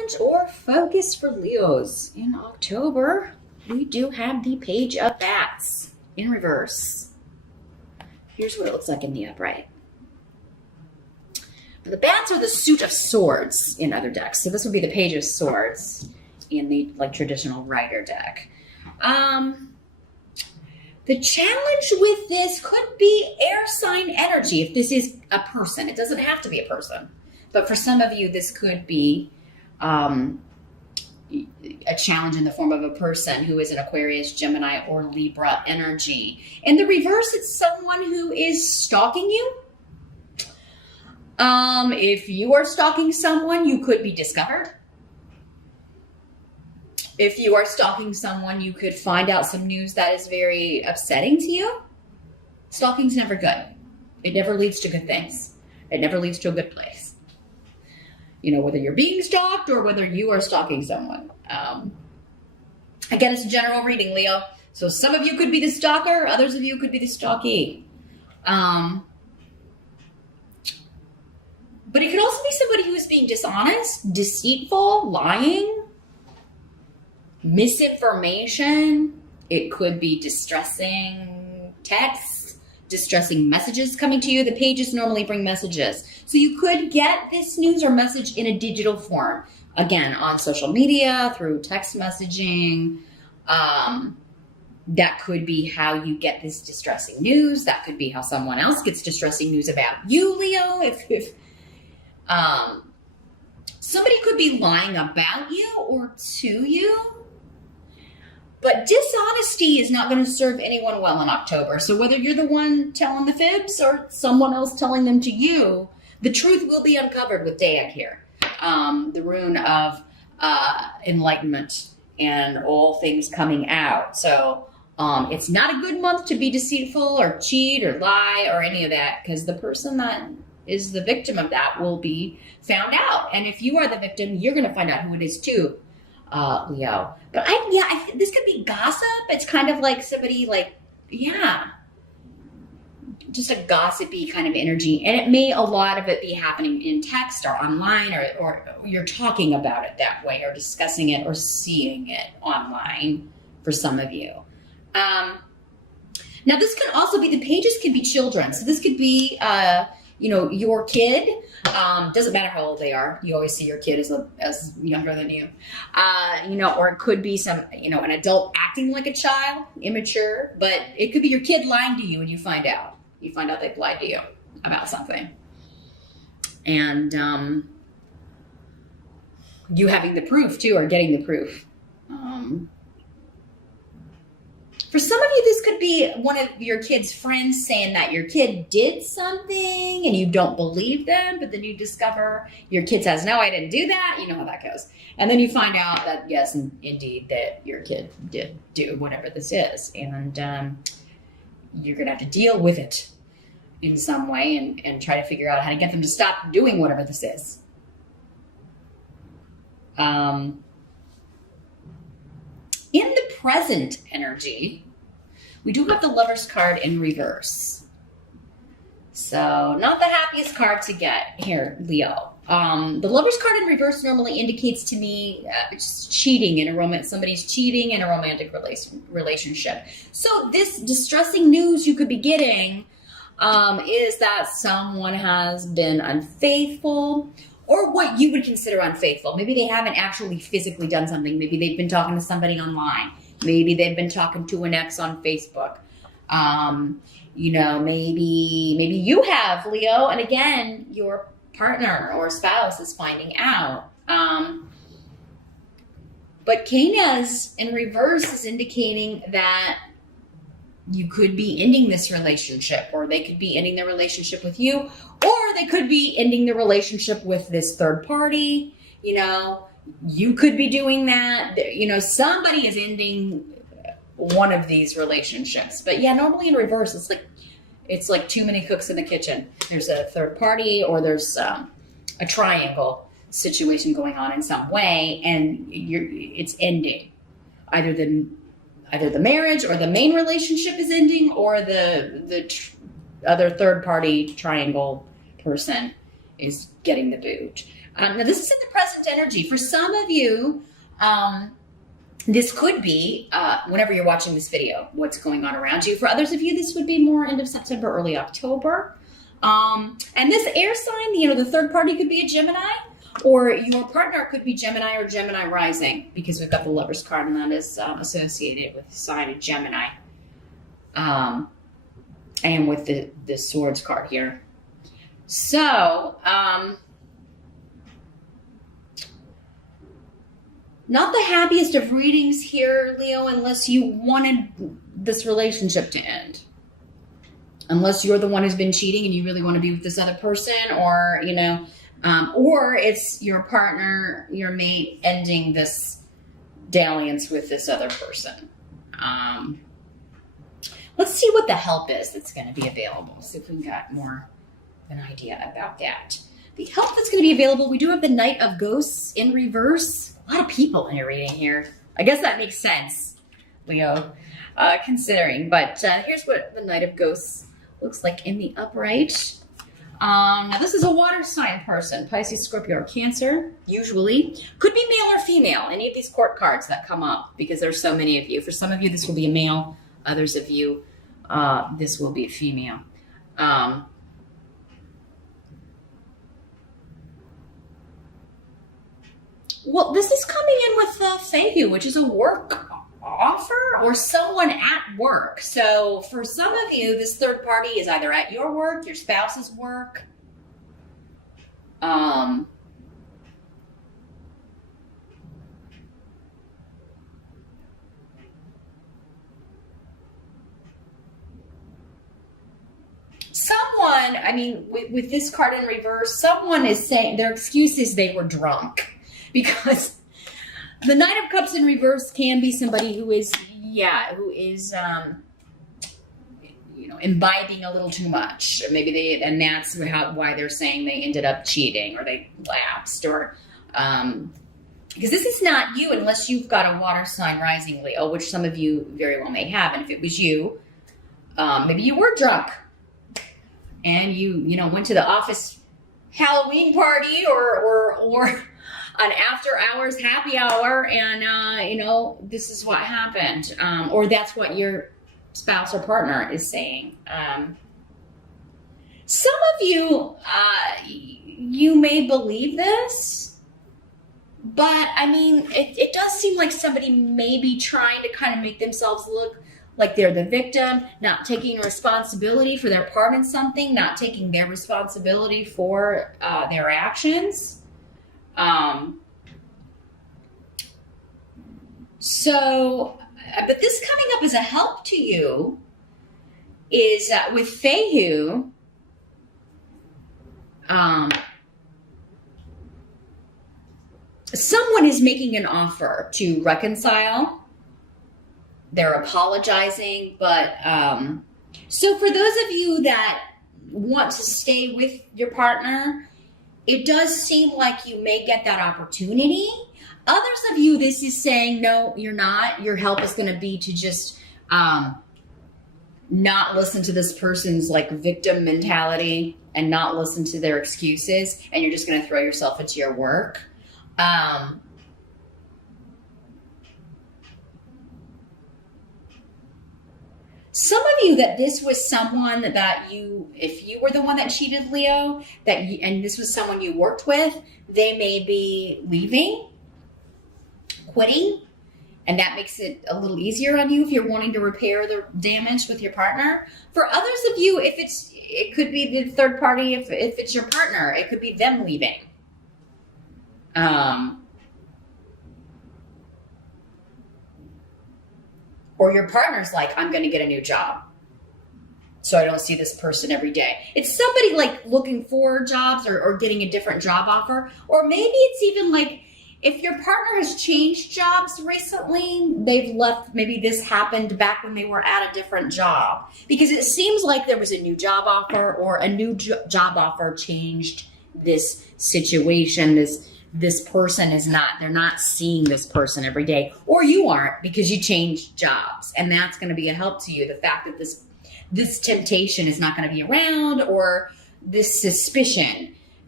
challenge or focus for Leos in October, we do have the Page of Bats in reverse. Here's what it looks like in the upright. The bats are the suit of swords in other decks. So this would be the Page of Swords in the traditional Rider deck. The challenge with this could be air sign energy if this is a person. It doesn't have to be a person. But for some of you, this could be a challenge in the form of a person who is an Aquarius, Gemini, or Libra energy. In the reverse, it's someone who is stalking you. If you are stalking someone, you could be discovered. If you are stalking someone, you could find out some news that is very upsetting to you. Stalking's never good. It never leads to good things. It never leads to a good place. You know, whether you're being stalked or whether you are stalking someone. Again, it's a general reading, Leo. So some of you could be the stalker, others of you could be the stalkee. But it could also be somebody who is being dishonest, deceitful, lying, misinformation. It could be distressing texts, distressing messages coming to you. The pages normally bring messages. So you could get this news or message in a digital form. Again, on social media, through text messaging. That could be how you get this distressing news. That could be how someone else gets distressing news about you, Leo. If somebody could be lying about you or to you. But dishonesty is not going to serve anyone well in October. So whether you're the one telling the fibs or someone else telling them to you, the truth will be uncovered with Deag here. The rune of enlightenment and all things coming out. So it's not a good month to be deceitful or cheat or lie or any of that, because the person that is the victim of that will be found out. And if you are the victim, you're going to find out who it is too. Leo. But this could be gossip. It's kind of like somebody just a gossipy kind of energy. And it may, a lot of it be happening in text or online, or you're talking about it that way, or discussing it or seeing it online for some of you. Now this could also be, the pages could be children. So this could be, your kid. Doesn't matter how old they are. You always see your kid as younger than you. Or it could be an adult acting like a child, immature, but it could be your kid lying to you and you find out. You find out they've lied to you about something. And you having the proof too, or getting the proof. For some of you, this could be one of your kid's friends saying that your kid did something and you don't believe them, but then you discover your kid says, no, I didn't do that. You know how that goes. And then you find out that, yes, indeed, that your kid did do whatever this is. And you're going to have to deal with it in some way and try to figure out how to get them to stop doing whatever this is. In the present energy, we do have the Lover's card in reverse. So not the happiest card to get here, Leo. The Lover's card in reverse normally indicates to me just cheating in a romance. Somebody's cheating in a romantic relationship. So this distressing news you could be getting is that someone has been unfaithful, or what you would consider unfaithful. Maybe they haven't actually physically done something. Maybe they've been talking to somebody online. Maybe they've been talking to an ex on Facebook. Maybe you have, Leo, and again, your partner or spouse is finding out. But Canas in reverse is indicating that you could be ending this relationship, or they could be ending their relationship with you, or they could be ending the relationship with this third party. You could be doing that. Somebody is ending one of these relationships. But yeah, normally in reverse, it's like too many cooks in the kitchen. There's a third party, or there's a triangle situation going on in some way, and it's ending. Either the marriage or the main relationship is ending, or the other third party triangle person is getting the boot. Now, this is in the present energy. For some of you, this could be, whenever you're watching this video, what's going on around you. For others of you, this would be more end of September, early October. And this air sign, the third party could be a Gemini, or your partner could be Gemini or Gemini rising, because we've got the Lover's card, and that is associated with the sign of Gemini. And with the Swords card here. So, not the happiest of readings here, Leo, unless you wanted this relationship to end. Unless you're the one who's been cheating and you really want to be with this other person, or, or it's your partner, your mate, ending this dalliance with this other person. Let's see what the help is that's going to be available. See if we got more of an idea about that. The help that's going to be available, we do have the Knight of Ghosts in reverse. A lot of people in your reading here. I guess that makes sense, Leo, considering. But here's what the Knight of Ghosts looks like in the upright. Now, this is a water sign person, Pisces, Scorpio, or Cancer, usually. Could be male or female, any of these court cards that come up, because there's so many of you. For some of you, this will be a male. Others of you, this will be a female. Well, this is coming in with Fehu, which is a work offer or someone at work. So for some of you, this third party is either at your work, your spouse's work. Someone, I mean, with this card in reverse, someone is saying their excuse is they were drunk, because the Knight of Cups in reverse can be somebody who is, imbibing a little too much. Maybe and that's why they're saying they ended up cheating, or they lapsed, or, because this is not you unless you've got a water sign rising, Leo, which some of you very well may have. And if it was you, maybe you were drunk and you went to the office Halloween party or an after hours happy hour, and this is what happened, or that's what your spouse or partner is saying. Some of you, you may believe this, but I mean, it does seem like somebody may be trying to kind of make themselves look like they're the victim, not taking responsibility for their part in something, not taking their responsibility for their actions. But this coming up as a help to you is with Fehu, someone is making an offer to reconcile. They're apologizing, but so for those of you that want to stay with your partner, it does seem like you may get that opportunity. Others of you, this is saying, no, you're not. Your help is going to be to just not listen to this person's victim mentality and not listen to their excuses, and you're just going to throw yourself into your work. Some of you, that this was someone that if you were the one that cheated, Leo, and this was someone you worked with, they may be leaving, quitting, and that makes it a little easier on you if you're wanting to repair the damage with your partner. For others of you, it could be the third party. If it's your partner, it could be them leaving. Or your partner's like, I'm going to get a new job, so I don't see this person every day. It's somebody looking for jobs or getting a different job offer. Or maybe it's even if your partner has changed jobs recently, they've left, maybe this happened back when they were at a different job. Because it seems like there was a new job offer, or a new job offer changed this situation. This person they're not seeing this person every day, or you aren't, because you changed jobs, and that's going to be a help to you. The fact that this temptation is not going to be around, or this suspicion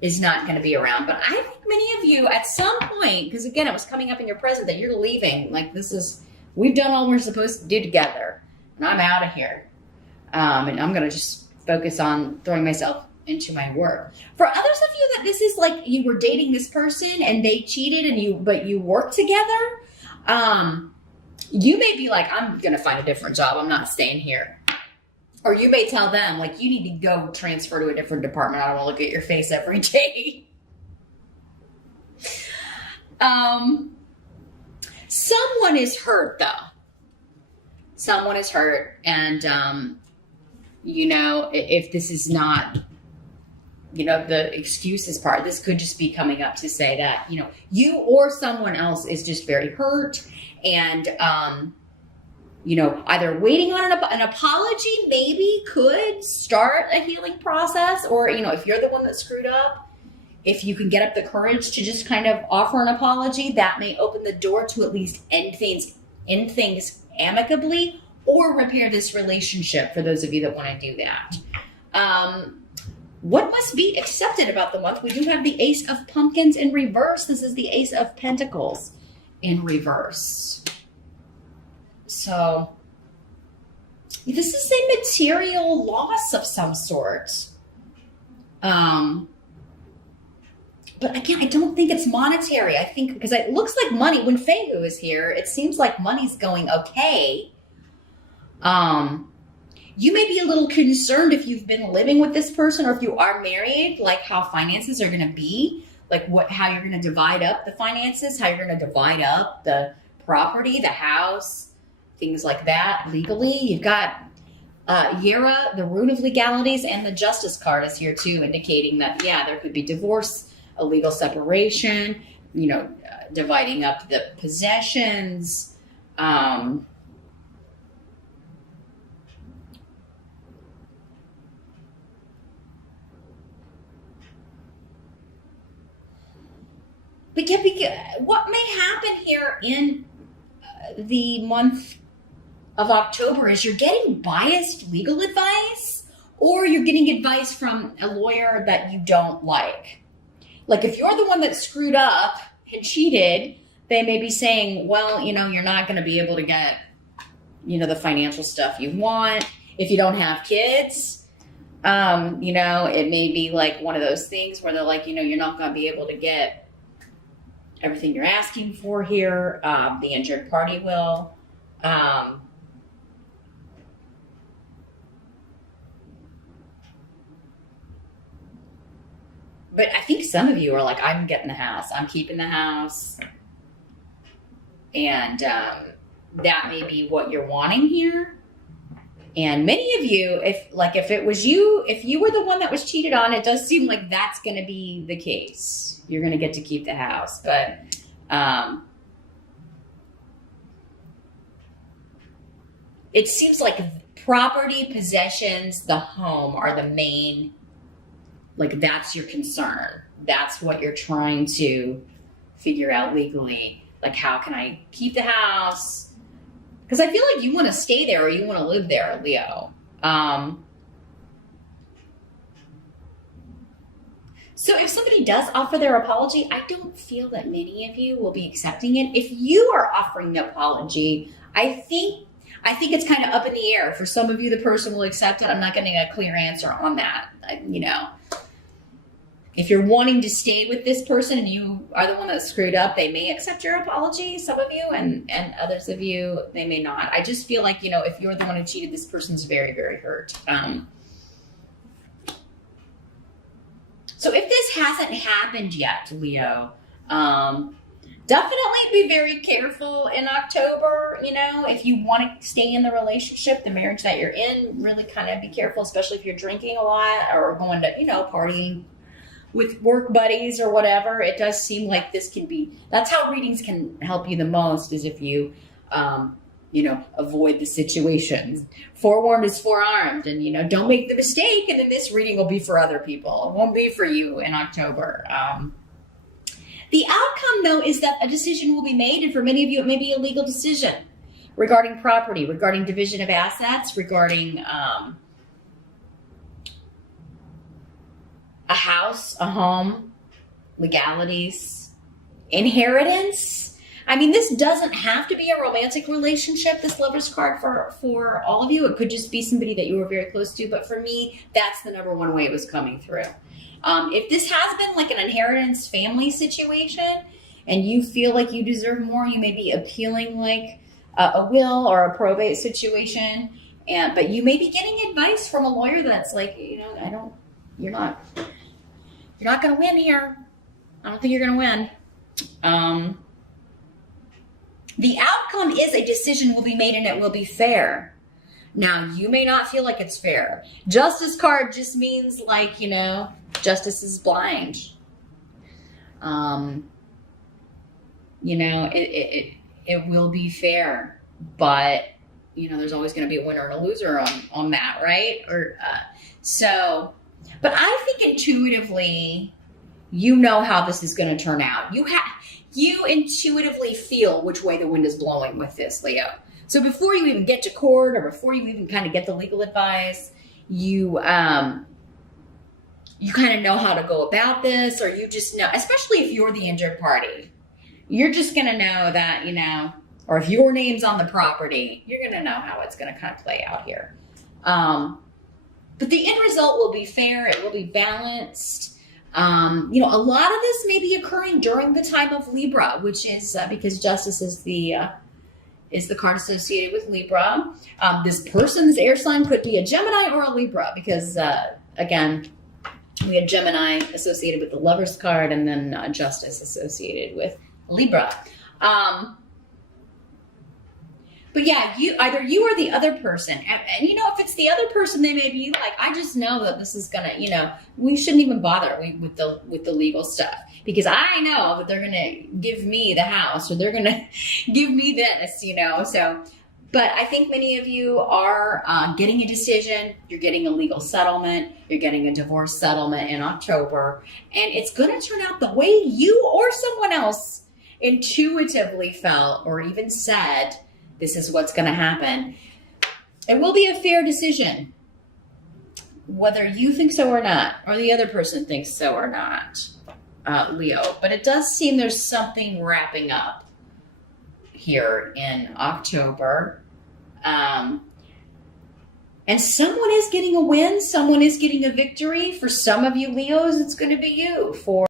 is not going to be around. But I think many of you at some point, because again, it was coming up in your present that you're leaving. Like we've done all we're supposed to do together, and I'm out of here. And I'm going to just focus on throwing myself into my work. For others of you that this is like you were dating this person and they cheated but you worked together, you may be like, I'm going to find a different job. I'm not staying here. Or you may tell them, like, you need to go transfer to a different department. I don't want to look at your face every day. Someone is hurt, though. Someone is hurt. And, if this is not, the excuses part, this could just be coming up to say that, you or someone else is just very hurt. And, either waiting on an apology maybe could start a healing process, or, if you're the one that screwed up, if you can get up the courage to just kind of offer an apology, that may open the door to at least end things amicably or repair this relationship for those of you that want to do that. What must be accepted about the month? We do have the Ace of Pumpkins in reverse. This is the Ace of Pentacles in reverse. So this is a material loss of some sort. But again, I don't think it's monetary. I think because it looks like money, when Fehu is here, it seems like money's going okay. You may be a little concerned if you've been living with this person or if you are married, like how finances are going to be, like how you're going to divide up the finances, how you're going to divide up the property, the house, things like that legally. You've got Yera, the rune of legalities, and the Justice card is here too, indicating that, there could be divorce, a legal separation, dividing up the possessions. But what may happen here in the month of October is you're getting biased legal advice, or you're getting advice from a lawyer that you don't like. Like if you're the one that screwed up and cheated, they may be saying, well, you're not going to be able to get, the financial stuff you want. If you don't have kids, it may be like one of those things where they're like, you're not going to be able to get everything you're asking for here. The injured party will. But I think some of you are like, I'm getting the house. I'm keeping the house. And that may be what you're wanting here. And many of you, if it was you, if you were the one that was cheated on, it does seem like that's going to be the case. You're going to get to keep the house. But it seems like property, possessions, the home are the main, like that's your concern. That's what you're trying to figure out legally. Like, how can I keep the house? Because I feel like you want to stay there or you want to live there, Leo. So if somebody does offer their apology, I don't feel that many of you will be accepting it. If you are offering the apology, I think it's kind of up in the air. For some of you, the person will accept it. I'm not getting a clear answer on that. If you're wanting to stay with this person and you are the one that screwed up, they may accept your apology, some of you, and others of you, they may not. I just feel like, if you're the one who cheated, this person's very, very hurt. So if this hasn't happened yet, Leo, definitely be very careful in October. If you want to stay in the relationship, the marriage that you're in, really kind of be careful, especially if you're drinking a lot or going to, partying with work buddies or whatever. It does seem like this can be, that's how readings can help you the most, is if you, avoid the situations. Forewarned is forearmed, and, don't make the mistake. And then this reading will be for other people. It won't be for you in October. The outcome, though, is that a decision will be made. And for many of you, it may be a legal decision regarding property, regarding division of assets, regarding, a house, a home, legalities, inheritance. I mean, this doesn't have to be a romantic relationship, this Lover's card for all of you. It could just be somebody that you were very close to. But for me, that's the number one way it was coming through. If this has been like an inheritance family situation and you feel like you deserve more, you may be appealing like a will or a probate situation. But you may be getting advice from a lawyer that's like, you're not going to win here. I don't think you're going to win. The outcome is a decision will be made and it will be fair. Now, you may not feel like it's fair. Justice card just means like, justice is blind. It will be fair, but there's always going to be a winner and a loser on that, right? But I think intuitively, how this is going to turn out. You intuitively feel which way the wind is blowing with this, Leo. So before you even get to court or before you even kind of get the legal advice, you kind of know how to go about this, or you just know, especially if you're the injured party, you're just going to know that, or if your name's on the property, you're going to know how it's going to kind of play out here. But the end result will be fair. It will be balanced. A lot of this may be occurring during the time of Libra, which is because justice is the card associated with Libra. This person's air sign could be a Gemini or a Libra because, again, we had Gemini associated with the Lover's card and then justice associated with Libra. But yeah, either you or the other person. And if it's the other person, they may be like, I just know that this is going to, we shouldn't even bother with the legal stuff because I know that they're going to give me the house or they're going to give me this, So, but I think many of you are getting a decision. You're getting a legal settlement. You're getting a divorce settlement in October. And it's going to turn out the way you or someone else intuitively felt or even said, this is what's going to happen. It will be a fair decision, whether you think so or not, or the other person thinks so or not, Leo. But it does seem there's something wrapping up here in October. And someone is getting a win. Someone is getting a victory. For some of you Leos, it's going to be you. For